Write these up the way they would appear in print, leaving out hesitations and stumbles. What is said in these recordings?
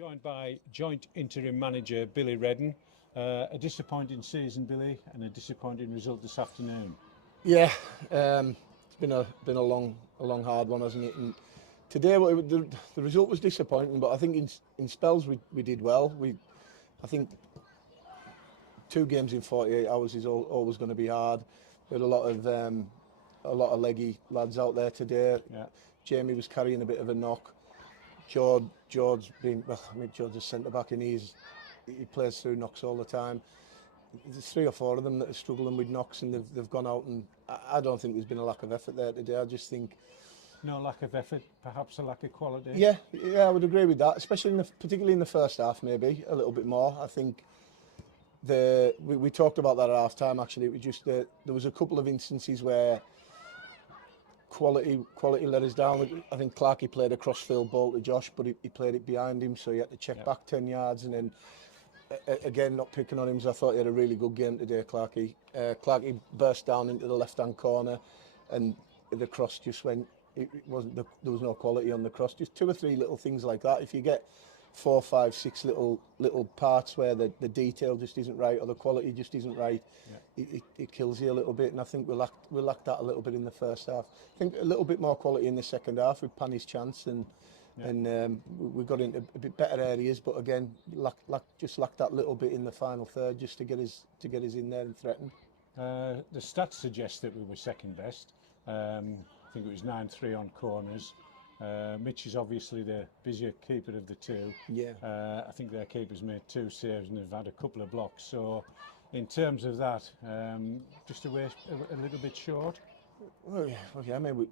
Joined by joint interim manager Billy Redden. A disappointing season, Billy, and a disappointing result this afternoon. Yeah, it's been a long hard one, hasn't it? And today the result was disappointing, but I think in spells we did well. I think 2 games in 48 hours is always going to be hard. We had a lot of leggy lads out there today. Yeah. Jamie was carrying a bit of a knock. George's been, well, I mean, George is centre back and he plays through knocks all the time. There's 3 or 4 of them that are struggling with knocks, and they've gone out, and I don't think there's been a lack of effort there today. I just think no lack of effort, perhaps a lack of quality. Yeah, I would agree with that, especially particularly in the first half, maybe a little bit more. I think we talked about that at half time. Actually, it was just there was a couple of instances where quality let us down. I think Clarkey played a cross-field ball to Josh, but he played it behind him, so he had to check back 10 yards. And then, again, not picking on him, I thought he had a really good game today, Clarkey. Clarkey burst down into the left-hand corner, and the cross just went. It wasn't. There was no quality on the cross. Just 2 or 3 little things like that. If you get 4, 5, 6 little parts where the detail just isn't right or the quality just isn't right, it kills you a little bit. And I think we lacked that a little bit in the first half. I think a little bit more quality in the second half with Panny's chance, and we got into a bit better areas. But again, lacked that little bit in the final third just to get us in there and threaten. The stats suggest that we were second best. I think it was 9-3 on corners. Mitch is obviously the busier keeper of the 2. Yeah. I think their keepers made 2 saves and have had a couple of blocks. So, in terms of that, just a little bit short. Well, yeah. I mean,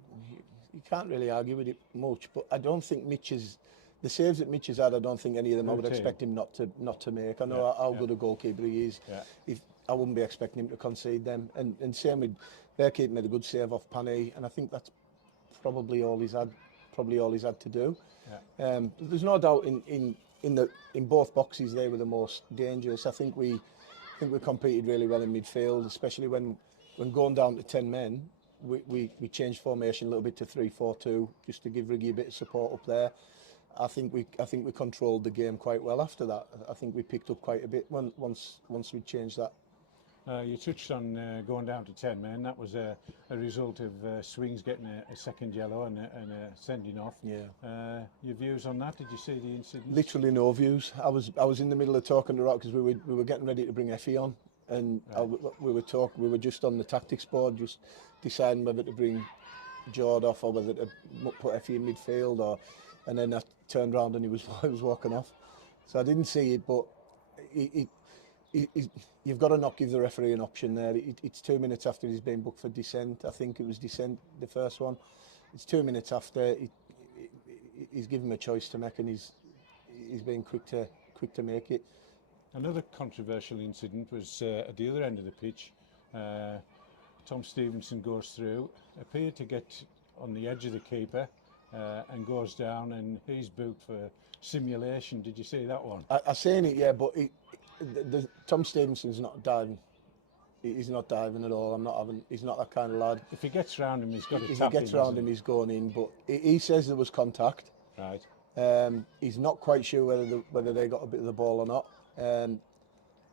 you can't really argue with it much, but I don't think the saves that Mitch has had, I don't think any of them I would expect him not to make. I know how good a goalkeeper he is. Yeah. I wouldn't be expecting him to concede them. And same with their keeper, made a good save off Panny, and I think that's probably all he's had to do. Yeah. There's no doubt in both boxes they were the most dangerous. I think we competed really well in midfield, especially when going down to 10 men. We changed formation a little bit to 3-4-2 just to give Riggy a bit of support up there. I think we controlled the game quite well after that. I think we picked up quite a bit once we changed that. You touched on going down to 10 men. That was a result of Swings getting a second yellow and a sending off. Yeah. Your views on that? Did you see the incident? Literally no views. I was in the middle of talking to Rock because we were getting ready to bring Effie on, and we were just on the tactics board, just deciding whether to bring Jord off or whether to put Effie in midfield, and then I turned around and he was walking off. So I didn't see it, but you've got to not give the referee an option there. It's 2 minutes after he's been booked for dissent. I think it was dissent, the first one. It's 2 minutes after. He's given him a choice to make, and he's been quick to make it. Another controversial incident was at the other end of the pitch. Tom Stevenson goes through, appeared to get on the edge of the keeper, and goes down, and he's booked for simulation. Did you see that one? I seen it, yeah, but Tom Stevenson's not diving. He's not diving at all. He's not that kind of lad. If he gets round him, he's got to tap him. If he gets round him, he's going in. But he says there was contact. Right. He's not quite sure whether they got a bit of the ball or not.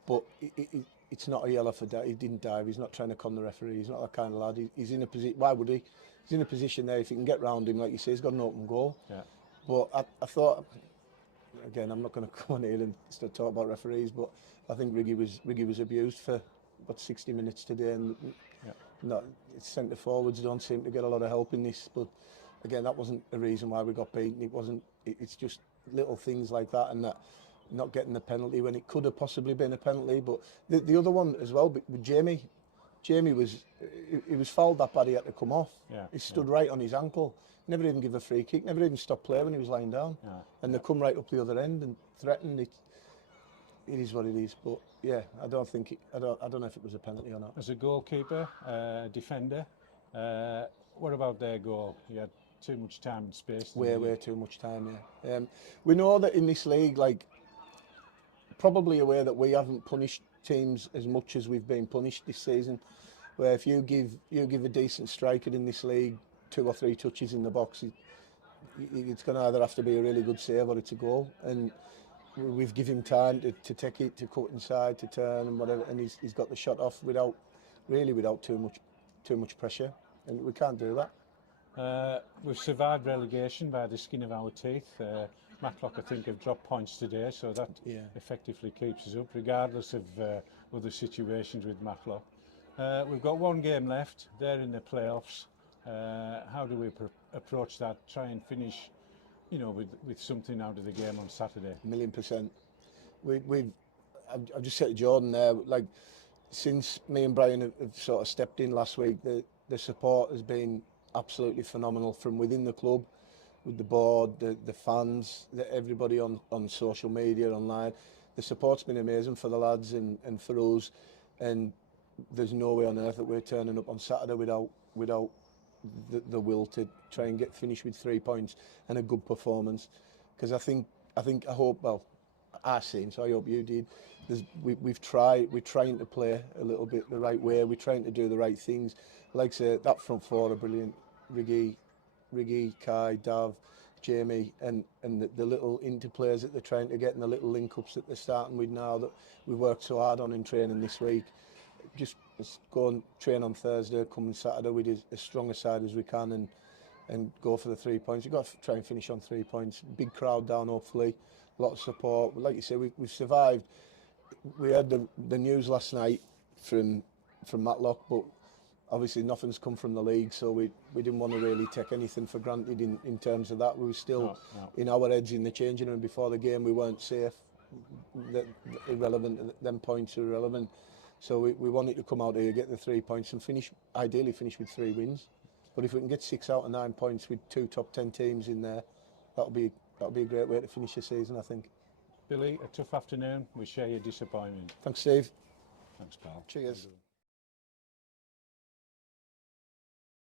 But it's not a yellow for that. He didn't dive. He's not trying to con the referee. He's not that kind of lad. He's in a position. Why would he? He's in a position there. If he can get round him, like you say, he's got an open goal. Yeah. But I thought. Again, I'm not going to come on here and start talk about referees, but I think Riggy was abused for about 60 minutes today, and centre forwards don't seem to get a lot of help in this. But again, that wasn't a reason why we got beaten. It wasn't. It's just little things like that, and that not getting the penalty when it could have possibly been a penalty. But the other one as well, with Jamie was fouled that bad he had to come off. Yeah, he stood right on his ankle. Never even give a free kick. Never even stopped play when he was lying down. Yeah. And they come right up the other end and threatened it. It is what it is. But yeah, I don't know if it was a penalty or not. As a goalkeeper, defender, what about their goal? He had too much time and space. Way too much time. Yeah. We know that in this league, probably aware that we haven't punished teams as much as we've been punished this season. Where if you give a decent striker in this league 2 or 3 touches in the box, it's going to either have to be a really good save or it's a goal. And we've given him time to take it, to cut inside, to turn and whatever, and he's got the shot off without too much pressure, and we can't do that. We've survived relegation by the skin of our teeth. Matlock, I think, have dropped points today, so that effectively keeps us up, regardless of other situations with Matlock. We've got one game left. They're in the playoffs. How do we approach that? Try and finish, you know, with something out of the game on Saturday. 1,000,000%. I've just said to Jordan there, like, since me and Brian have sort of stepped in last week, the support has been absolutely phenomenal from within the club, with the board, the fans, everybody on social media, online. The support's been amazing for the lads and for us, and there's no way on earth that we're turning up on Saturday without the will to try and finish with 3 points and a good performance. Because I hope, well, I seen, so I hope you did. We're trying to play a little bit the right way. We're trying to do the right things. Like I say, that front four are brilliant. Riggy, Kai, Dav, Jamie, and the little interplays that they're trying to get, and the little link-ups that they're starting with now that we worked so hard on in training this week. Just go and train on Thursday, come on Saturday with as strong a side as we can, and go for the 3 points. You've got to try and finish on 3 points. Big crowd down, hopefully. A lot of support. Like you say, we've survived. We had the news last night from Matlock, but obviously nothing's come from the league, so we didn't want to really take anything for granted in terms of that. We were still in our heads in the changing room before the game. We weren't safe. Irrelevant. Them points are irrelevant. So we wanted to come out here, get the 3 points, and ideally finish with 3 wins. But if we can get 6 out of 9 points with 2 top 10 teams in there, that'll be a great way to finish the season, I think. Billy, a tough afternoon. We share your disappointment. Thanks, Steve. Thanks, pal. Cheers.